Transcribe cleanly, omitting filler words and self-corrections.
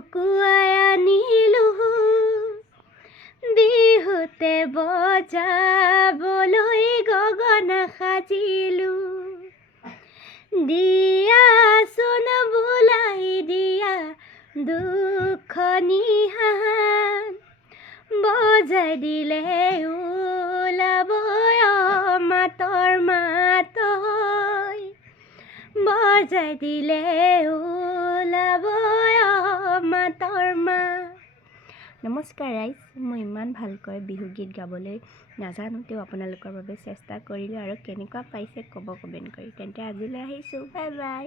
শুকুৱাই আনিলো বিহুতে বজাবলৈ গগনা সাজিলো দিয়াচোন বোলাই দিয়া দুখনি হান বজাই দিলে ওলাবই মাতৰ মাতৈ বজাই দিলে ওলাবই মাতৰ মাত। নমস্কাৰ ৰাইজ, মই ইমান ভালকৈ বিহুগীত গাবলৈ নাজানো, তেও আপোনালোকৰ বাবে চেষ্টা কৰিলোঁ আৰু কেনেকুৱা পাইছে ক'ব কমেণ্ট কৰি। তেন্তে আজিলৈ আহিছোঁ, বাই বাই।